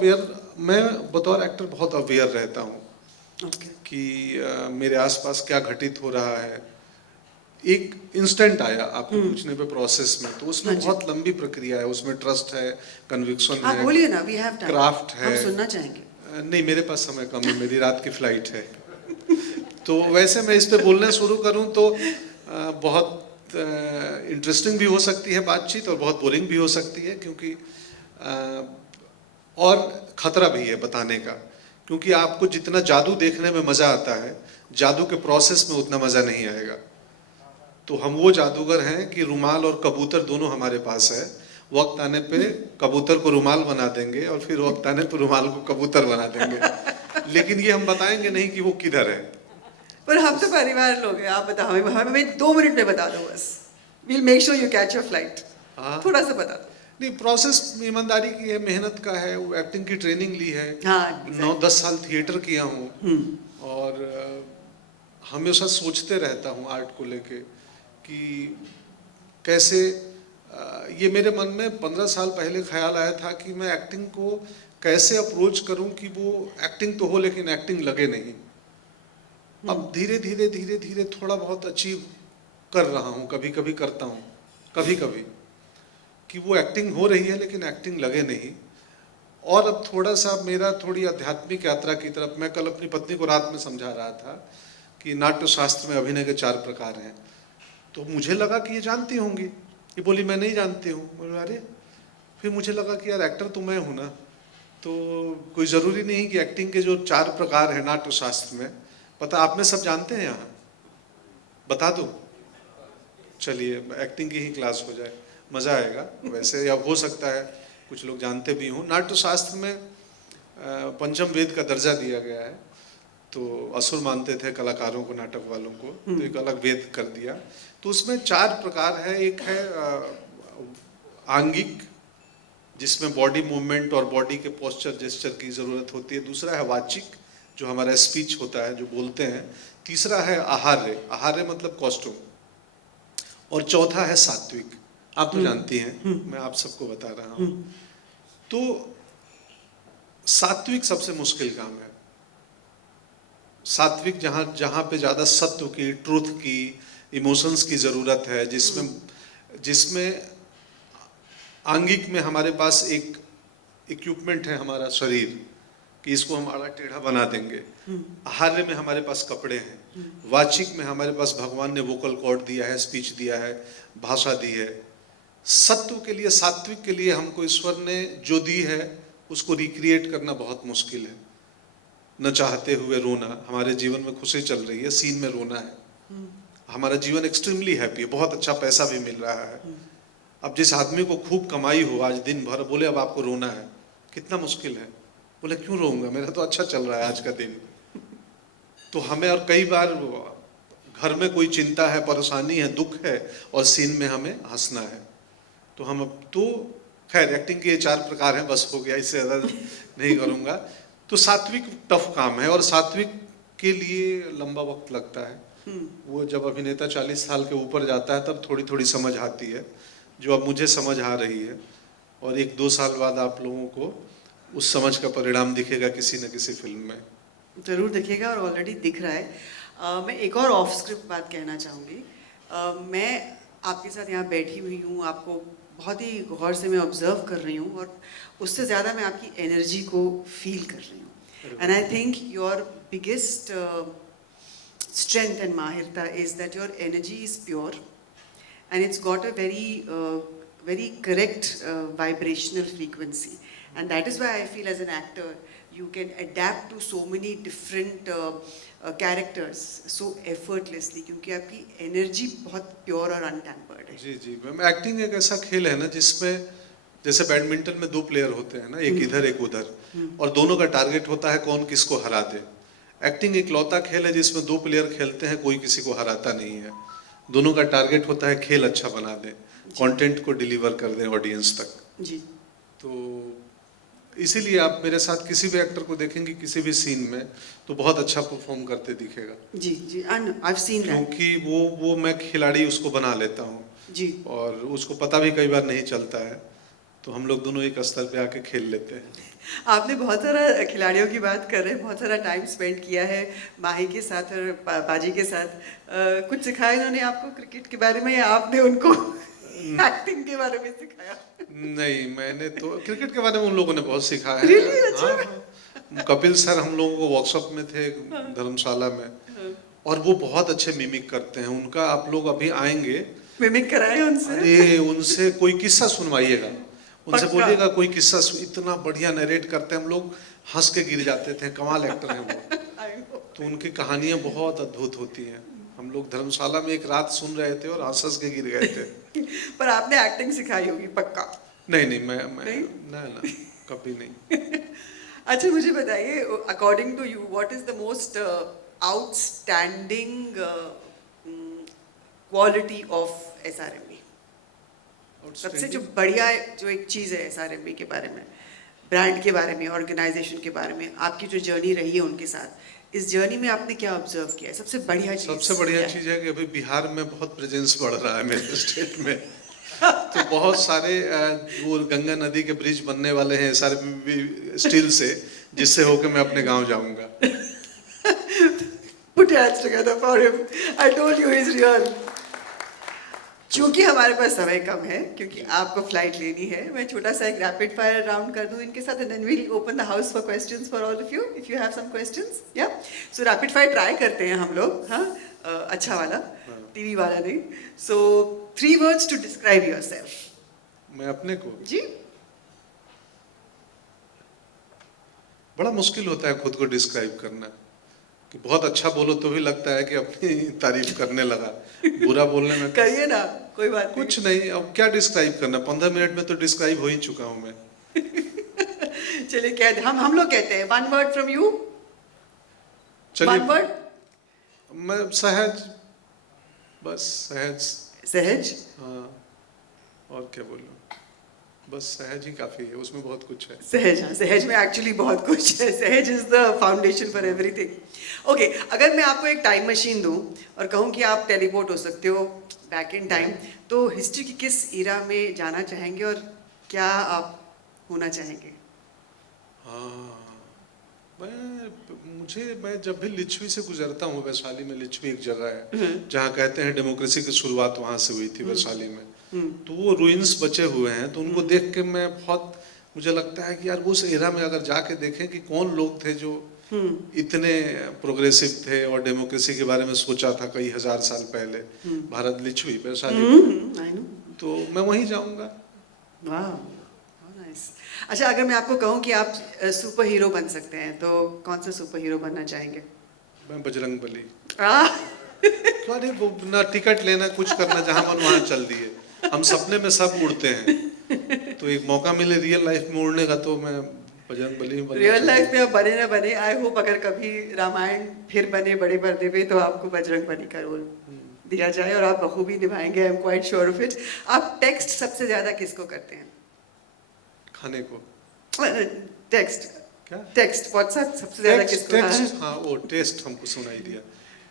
Aware, मैं बतौर actor बहुत अवेयर रहता हूँ कि मेरे आसपास क्या घटित हो रहा है। एक इंस्टेंट आया आपके पूछने पे प्रोसेस में, तो उसमें बहुत लंबी प्रक्रिया है, उसमें ट्रस्ट है, कन्विक्शन है, बोलिए ना, वी हैव टाइम, क्राफ्ट है। हम सुनना चाहेंगे। नहीं, मेरे पास समय कम है, मेरी रात की फ्लाइट है। तो वैसे मैं इस पे बोलना शुरू करूं तो बहुत इंटरेस्टिंग भी हो सकती है बातचीत और बहुत बोरिंग भी हो सकती है, क्योंकि और खतरा भी है बताने का, क्योंकि आपको जितना जादू देखने में मजा आता है, जादू के प्रोसेस में उतना मजा नहीं आएगा। तो हम वो जादूगर हैं कि रुमाल और कबूतर दोनों हमारे पास है। वक्त आने पे कबूतर को रुमाल बना देंगे और फिर वक्त आने पे रुमाल को कबूतर बना देंगे, लेकिन ये हम बताएंगे नहीं कि वो किधर है। पर हम तो परिवार लोग हैं, आप बताओ, हमें 2 मिनट में बता दो बस। We'll make sure you catch your flight. थोड़ा सा बता दो। नहीं, प्रोसेस ईमानदारी की है, मेहनत का है, वो एक्टिंग की ट्रेनिंग ली है। exactly. 9-10 साल थिएटर किया हूँ और हमेशा सोचते रहता हूँ आर्ट को लेके कि कैसे ये मेरे मन में 15 साल पहले ख्याल आया था कि मैं एक्टिंग को कैसे अप्रोच करूं कि वो एक्टिंग तो हो लेकिन एक्टिंग लगे नहीं। अब धीरे धीरे धीरे धीरे थोड़ा बहुत अचीव कर रहा हूं, कभी कभी करता हूं, कभी कभी कि वो एक्टिंग हो रही है लेकिन एक्टिंग लगे नहीं। और अब थोड़ा सा मेरा थोड़ी आध्यात्मिक यात्रा की तरफ, मैं कल अपनी पत्नी को रात में समझा रहा था कि नाट्य शास्त्र में अभिनय के 4 प्रकार हैं। तो मुझे लगा कि ये जानती होंगी, ये बोली मैं नहीं जानती हूँ। बोले अरे, फिर मुझे लगा कि यार एक्टर तो मैं हूँ ना, तो कोई ज़रूरी नहीं कि एक्टिंग के जो 4 प्रकार हैं नाट्य शास्त्र में, पता आप में सब जानते हैं यहाँ, बता दो। चलिए एक्टिंग की ही क्लास हो जाए, मज़ा आएगा। वैसे या हो सकता है कुछ लोग जानते भी हों। नाट्य शास्त्र में पंचम वेद का दर्जा दिया गया है, तो असुर मानते थे कलाकारों को, नाटक वालों को, तो एक अलग वेद कर दिया। तो उसमें 4 प्रकार है। एक है आंगिक, जिसमें बॉडी मूवमेंट और बॉडी के पोस्चर जेस्चर की ज़रूरत होती है। दूसरा है वाचिक, जो हमारा स्पीच होता है, जो बोलते हैं। तीसरा है आहार्य, आहार्य मतलब कॉस्ट्यूम। और चौथा है सात्विक, आप तो जानती हैं, मैं आप सबको बता रहा हूँ। तो सात्विक सबसे मुश्किल काम है। सात्विक जहाँ जहाँ पे ज़्यादा सत्व की, ट्रूथ की, इमोशंस की ज़रूरत है, जिसमें आंगिक में हमारे पास एक इक्विपमेंट है, हमारा शरीर, कि इसको हम आड़ा टेढ़ा बना देंगे। आहार्य में हमारे पास कपड़े हैं। वाचिक में हमारे पास भगवान ने वोकल कॉर्ड दिया है, स्पीच दिया है, भाषा दी है। सत्व के लिए, सात्विक के लिए हमको ईश्वर ने जो दी है उसको रिक्रिएट करना बहुत मुश्किल है। न चाहते हुए रोना, हमारे जीवन में खुशी चल रही है, सीन में रोना है। हमारा जीवन एक्सट्रीमली हैप्पी है, बहुत अच्छा पैसा भी मिल रहा है। अब जिस आदमी को खूब कमाई हो, आज दिन भर बोले अब आपको रोना है, कितना मुश्किल है। बोले क्यों रोऊंगा, मेरा तो अच्छा चल रहा है आज का दिन। तो हमें, और कई बार घर में कोई चिंता है, परेशानी है, दुख है, और सीन में हमें हंसना है। तो हम तो खैर एक्टिंग के 4 प्रकार हैं, बस हो गया, इससे ज़्यादा नहीं करूँगा। तो सात्विक टफ काम है, और सात्विक के लिए लंबा वक्त लगता है। वो जब अभिनेता 40 साल के ऊपर जाता है तब थोड़ी थोड़ी समझ आती है, जो अब मुझे समझ आ रही है। और 1-2 साल बाद आप लोगों को उस समझ का परिणाम दिखेगा किसी न किसी फिल्म में। ज़रूर दिखेगा, और ऑलरेडी दिख रहा है। मैं एक और ऑफ स्क्रिप्ट बात कहना चाहूँगी। मैं आपके साथ यहाँ बैठी हुई हूँ, आपको बहुत ही गौर से मैं ऑब्जर्व कर रही हूँ, और उससे ज़्यादा मैं आपकी एनर्जी को फील कर रही हूँ। And I think your biggest strength and mahirta is that your energy is pure, and it's got a very correct vibrational frequency, and that is why I feel as an actor you can adapt to so many different characters so effortlessly, क्योंकि आपकी energy बहुत pure और untampered है। जी जी ma'am, acting एक ऐसा खेल है ना जिसमें जैसे बैडमिंटन में 2 प्लेयर होते हैं ना, एक इधर एक उधर, और दोनों का टारगेट होता है कौन किसको हरा दे। एक्टिंग एक लौता खेल है जिसमें 2 प्लेयर खेलते हैं, कोई किसी को हराता नहीं है। दोनों का टारगेट होता है खेल अच्छा बना दें, कंटेंट को डिलीवर कर दें ऑडियंस तक। जी। तो इसीलिए आप मेरे साथ किसी भी एक्टर को देखेंगे किसी भी सीन में तो बहुत अच्छा परफॉर्म करते दिखेगा। जी जी, I've seen that। क्योंकि वो मैं खिलाड़ी उसको बना लेता हूँ जी, और उसको पता भी कई बार नहीं चलता है। तो हम लोग दोनों एक स्तर पे आके खेल लेते हैं। आपने बहुत सारा खिलाड़ियों की बात कर रहे हैं, बहुत सारा टाइम स्पेंड किया है माही के साथ और बाजी के साथ। कुछ सिखाया इन्होंने आपको क्रिकेट के बारे में, या आपने उनको एक्टिंग के बारे में सिखाया? नहीं, मैंने तो क्रिकेट के बारे में उन लोगों ने बहुत सिखाया है। Really? अच्छा। हाँ, हाँ। कपिल सर हम लोगों को वर्कशॉप में थे धर्मशाला में, हाँ। और वो बहुत अच्छे मिमिक करते हैं। उनका आप लोग अभी आएंगे, मिमिक कराए उनसे? अरे उनसे कोई किस्सा सुनवाइएगा, उनसे पक्का। बोलिएगा कोई किस्सा इतना बढ़िया नरेट करते हैं, हम लोग हंस के गिर जाते थे। कमाल एक्टर हैं वो। I know। तो उनकी कहानियां बहुत अद्भुत होती हैं। हम लोग धर्मशाला में एक रात सुन रहे थे और हंस हंस के गिर गए थे। पर आपने एक्टिंग सिखाई होगी पक्का? नहीं नहीं, मैं नहीं? ना कभी नहीं। अच्छा मुझे बताइए, according to you what is the most outstanding quality of SRMB? सबसे जो बढ़िया जो एक चीज़ है एसआरएमबी के बारे में, ब्रांड के बारे में, ऑर्गेनाइजेशन के बारे में, आपकी जो जर्नी रही है उनके साथ, इस जर्नी में आपने क्या ऑब्जर्व किया है? सबसे बढ़िया चीज़ सबसे बढ़िया चीज़ है कि अभी बिहार में बहुत प्रेजेंस बढ़ रहा है मेरे स्टेट में। तो बहुत सारे वो गंगा नदी के ब्रिज बनने वाले हैं सारे स्टील से, जिससे होकर मैं अपने गांव जाऊंगा। Put your hands together for him. I told you he's real. चूंकि हमारे पास समय कम है, क्योंकि आपको फ्लाइट लेनी है, मैं छोटा सा एक रैपिड फायर राउंड कर दूं इनके साथ, and then we'll open the house for questions for all of you if you have some questions. या सो रैपिड फायर ट्राई करते हैं हम लोग, हाँ, अच्छा वाला, टीवी वाला नहीं। सो 3 words to describe yourself. मैं अपने को जी। बड़ा मुश्किल होता है खुद को डिस्क्राइब करना, कि बहुत अच्छा बोलो तो भी लगता है कि अपनी तारीफ करने लगा, बुरा बोलने में करिए ना, कोई बात नहीं। कुछ नहीं। अब क्या डिस्क्राइब करना, 15 मिनट में तो डिस्क्राइब हो ही चुका हूं मैं। चलिए कह हम लोग कहते हैं 1 word from you. 1 word. मैं सहज, बस सहज। सहज। हाँ, और क्या बोलूं, बस सहज ही काफी है, उसमें बहुत कुछ है। सहज, हाँ, सहज में एक्चुअली बहुत कुछ है। सहज is the foundation for everything. Okay, अगर मैं आपको एक टाइम मशीन दूं और कहूं कि आप टेलीपोर्ट हो सकते हो बैक इन टाइम, तो हिस्ट्री की किस ईरा में जाना चाहेंगे और क्या आप होना चाहेंगे? हाँ, मैं जब भी लिच्छवी से गुजरता हूँ, वैशाली में लिच्छवी एक जगह है जहाँ कहते हैं डेमोक्रेसी की शुरुआत वहाँ से हुई थी, वैशाली में। तो वो रुइंस बचे हुए हैं, तो उनको देख के मैं बहुत, मुझे लगता है कि यार उस एरा में अगर जाके देखें कि कौन लोग थे जो इतने प्रोग्रेसिव थे और डेमोक्रेसी के बारे में सोचा था कई हजार साल पहले। भारत लिच्छवी वैशाली में, तो मैं वहीं जाऊंगा। वाह, नाइस। अच्छा, अगर मैं आपको कहूँ कि आप सुपर हीरो बन सकते हैं, तो कौन सा सुपर हीरो बनना चाहेंगे? मैं बजरंग बली। आह, वो ना टिकट लेना कुछ करना, जहां मन वहां चल दिए। हम सपने में सब उड़ते हैं, तो एक मौका मिले रियल लाइफ में उड़ने का, तो मैं बजरंग बली बनना। रियल लाइफ में आप बने ना बने, आई होप अगर कभी रामायण फिर बने बड़े पर्दे पे, तो आपको बजरंग बली का रोल दिया जाए और आप बखूबी निभाएंगे, I am quite sure of it. आप टेक्स्ट सबसे ज्यादा किसको करते हैं? खाने को। टेक्स्ट क्या? टेक्स्ट व्हाट्सएप सबसे ज्यादा किसको? टेक्स्ट, हाँ वो टेक्स्ट हमको सुनाई दिया।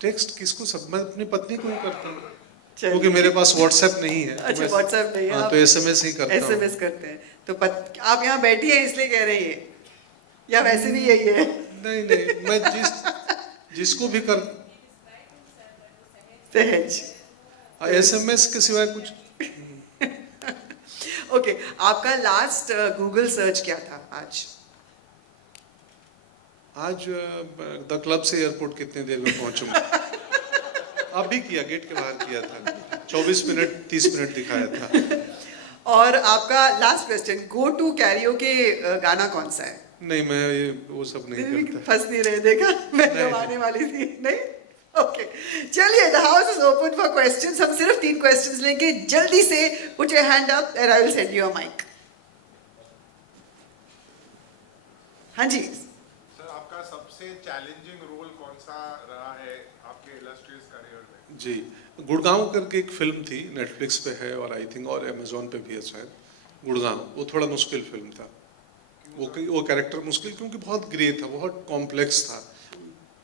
टेक्स्ट किसको? सब मैं अपनी पत्नी को ही करता हूँ, क्योंकि मेरे पास व्हाट्सएप नहीं है। अच्छा, व्हाट्सएप नहीं है, हाँ, तो एसएमएस ही करता हूँ। एसएमएस करते हैं। तो आप यहाँ बैठी हैं इसलिए कह रही है, या वैसे भी यही है? नहीं नहीं, मैं जिसको भी कर सहज। एसएमएस के सिवाय कुछ। ओके, आपका लास्ट गूगल सर्च क्या था आज? आज द क्लब से एयरपोर्ट कितने देर में पहुंचूंगा? अभी किया, गेट के बाहर किया था, 24 मिनट 30 मिनट दिखाया था। और आपका last question, go to karaoke गाना कौन सा है? नहीं, मैं ये वो सब नहीं करता। फंस नहीं रहे, देखा मैं तो आने वाली थी। नहीं, ओके, चलिए, the house is open for questions. हम सिर्फ 3 क्वेश्चंस लेंगे, जल्दी से put your hand up and I will send you a mic. हाँ जी सर, आपका सबसे चैलेंजिंग रोल कौन सा रहा है आपके इलस्ट्रियस करियर में? जी, गुड़गांव करके एक फिल्म थी, नेटफ्लिक्स पे है और आई थिंक और अमेजोन पे भी है शायद, गुड़गांव। वो थोड़ा मुश्किल फिल्म था। वो कैरेक्टर मुश्किल क्योंकि बहुत ग्रे था, बहुत कॉम्प्लेक्स था,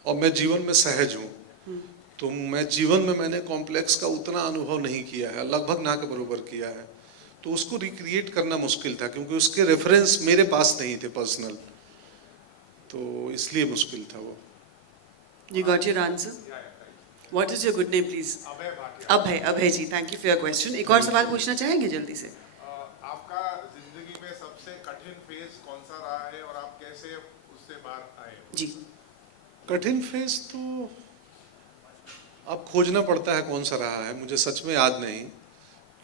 और मैं जीवन में सहज हूँ, तो मैं जीवन में मैंने कॉम्प्लेक्स का उतना अनुभव नहीं किया है, लगभग ना के बराबर किया है। तो उसको रिक्रिएट करना मुश्किल था क्योंकि उसके रेफरेंस मेरे पास नहीं थे पर्सनल, तो इसलिए मुश्किल था वो। You got your answer? What is your good name, please? Abhay Bhatia. Abhay ji, thank you for your question. एक और सवाल पूछना चाहेंगे जल्दी से? आपका जिंदगी में सबसे कठिन फेज कौन सा रहा है और आप कैसे उससे बाहर आए हो? जी। कठिन फेज तो अब खोजना पड़ता है कौन सा रहा है, मुझे सच में याद नहीं,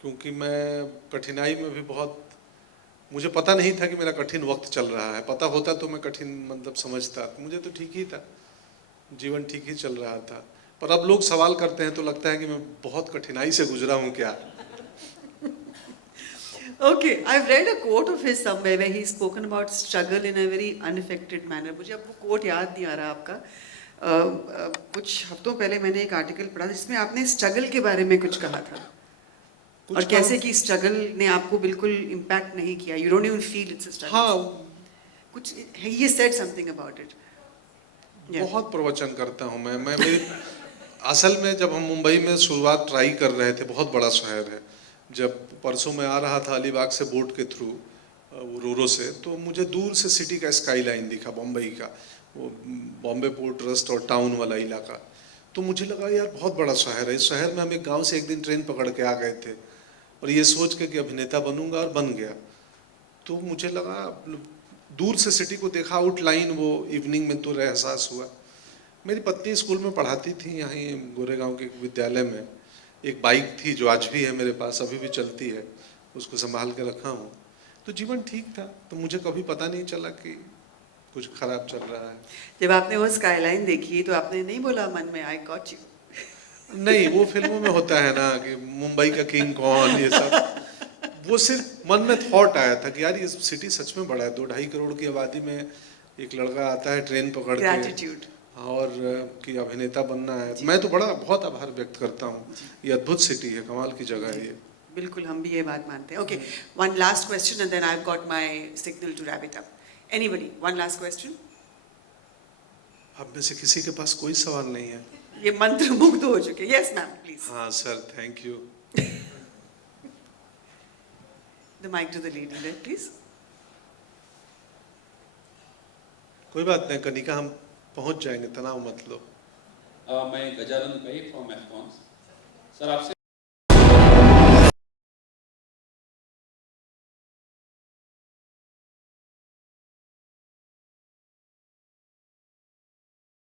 क्योंकि मैं कठिनाई में भी बहुत, मुझे पता नहीं था कि मेरा कठिन वक्त चल रहा है। पता होता तो मैं कठिन मतलब समझता, मुझे तो ठीक ही था, जीवन ठीक ही चल रहा था। पर अब लोग सवाल करते हैं तो लगता है कि मैं बहुत कठिनाई से गुजरा हूँ क्या। Okay, I've read a quote of his somewhere where he's spoken about struggle in a very unaffected manner. मुझे अब वो quote याद नहीं आ रहा आपका। कुछ हफ्तों पहले मैंने एक आर्टिकल पढ़ा जिसमें आपने स्ट्रगल के बारे में कुछ कहा था कुछ और कैसे कि स्ट्रगल ने आपको बिल्कुल इम्पैक्ट नहीं किया। You don't even feel it's a struggle. हाँ, कुछ he said something about it. बहुत प्रवचन करता हूँ मैं मेरी असल में जब हम मुंबई में शुरुआत ट्राई कर रहे थे, बहुत बड़ा शहर है, जब परसों मैं आ रहा था अलीबाग से बोट के थ्रू वो रोरो से, तो मुझे दूर से सिटी का स्काई लाइन दिखा, बम्बई का, वो बॉम्बे पोर्ट ट्रस्ट और टाउन वाला इलाका। तो मुझे लगा यार बहुत बड़ा शहर है, इस शहर में हम एक गांव से एक दिन ट्रेन पकड़ के आ गए थे और ये सोच के कि अभिनेता बनूंगा, और बन गया। तो मुझे लगा, दूर से सिटी को देखा, आउटलाइन वो इवनिंग में तो एहसास हुआ। मेरी पत्नी स्कूल में पढ़ाती थी यहीं गोरेगांव के विद्यालय में, एक बाइक थी जो आज भी है मेरे पास, अभी भी चलती है, उसको संभाल के रखा हूँ। तो जीवन ठीक था, तो मुझे कभी पता नहीं चला कि कुछ खराब चल रहा है। जब आपने वो स्काईलाइन देखी तो आपने नहीं बोला मन में आई गॉट यू? नहीं, वो फिल्मों में होता है ना कि मुंबई का किंग कौन, ये सब, वो सिर्फ मन में थॉट आया था कि यार ये सिटी सच में बड़ा है, 2-2.5 करोड़ की आबादी में एक लड़का आता है ट्रेन पकड़ के, ग्रैटिट्यूड। और कि अभिनेता बनना है। मैं तो बहुत आभार व्यक्त करता हूँ, ये अद्भुत सिटी है, कमाल की जगह है ये। बिल्कुल, हम भी ये बात मानते हैं। Okay, one last question and then I have got my signal to wrap it up. Anybody, one last question? अब में से किसी के पास कोई सवाल नहीं है? ये मंत्र मुग्ध हो चुके। Yes ma'am, please. हाँ sir, thank you. The mic to the lady there, please. कोई बात नहीं कनिका, हम पहुंच जाएंगे, तनाव मत लो। मैं गजानन भाई फ्रॉम एफकॉन्स। सर आपसे